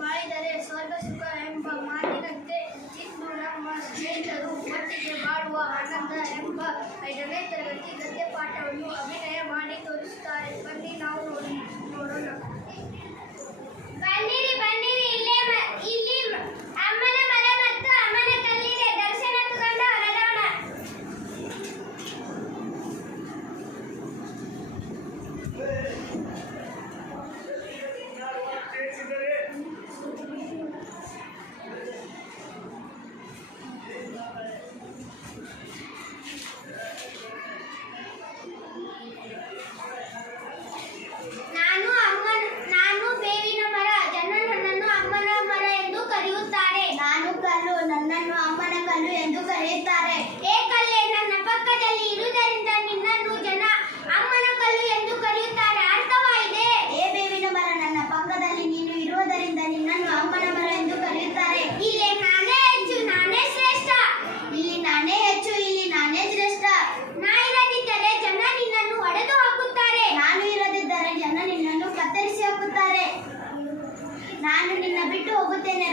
ಬಾಳಿದರೆ ಸ್ವರ್ಗ ಸುಖ ಎಂಬ ಮಾತಿನಂತೆ ಇಂದು ನಮ್ಮ ಸ್ನೇಹಿತರು ಒಟ್ಟಿಗೆ ಬಾಳುವ ಆನಂದ ಎಂಬ 5ನೇ ತರಗತಿ ಗದ್ಯ ಪಾಠವನ್ನು ಅಭಿನಯ ಮಾಡಿ ತೋರಿಸುತ್ತಾರೆ. ಬನ್ನಿ ನಾವು ನೋಡೋಣ. ಬನ್ನಿರಿ ಬನ್ನಿರಿ, ಇಲ್ಲಿ ಅಮ್ಮನ ಮರ ಮತ್ತು ಅಮ್ಮನ ಕಲ್ಲಿದೆ. ದರ್ಶನ ತಗೊಂಡು ಹೊರಡೋಣ. ನಾನು ಬೇವಿನ ಮರ, ಜನ ನನ್ನನ್ನು ಅಮ್ಮನ ಮರ ಎಂದು ಕರೆಯುತ್ತಾರೆ. ನಾನು ಕಲ್ಲು, ನನ್ನನ್ನು ಅಮ್ಮನ ಕಲ್ಲು ಎಂದು ಕರೆಯುತ್ತಾರೆ. ಏ ಕಲ್ಲೆ, ನನ್ನ ಪಕ್ಕದಲ್ಲಿ ಇರುವುದರಿಂದ ನಿನ್ನನ್ನು ಜನ ಅಮ್ಮನ ಕಲ್ಲು ಎಂದು ಕರೆಯುತ್ತಾರೆ. ಅರ್ಥವಾಯಿತೆ? ಏ ಬೇವಿನ ಮರ, ನನ್ನ ಪಕ್ಕದಲ್ಲಿ ನೀನು ಇರುವುದರಿಂದ ನಿನ್ನನ್ನು ಅಮ್ಮನ ಮರ ಎಂದು ಕರೆಯುತ್ತಾರೆ. ಇಲ್ಲಿ ನಾನೇ ಹೆಚ್ಚು, ನಾನೇ ಶ್ರೇಷ್ಠ. ಇಲ್ಲಿ ನಾನೇ ಹೆಚ್ಚು, ಇಲ್ಲಿ ನಾನೇ ಶ್ರೇಷ್ಠ. ನಾ ಇರದಿದ್ದರೆ ಜನ ನಿನ್ನನ್ನು ಹೊಡೆದು ಹಾಕುತ್ತಾರೆ. ನಾನು ಇರದಿದ್ದರೆ ಜನ ನಿನ್ನನ್ನು ಕತ್ತರಿಸಿ ಹಾಕುತ್ತಾರೆ. ನಾನು ನಿನ್ನ ಬಿಟ್ಟು ಹೋಗುತ್ತೇನೆ.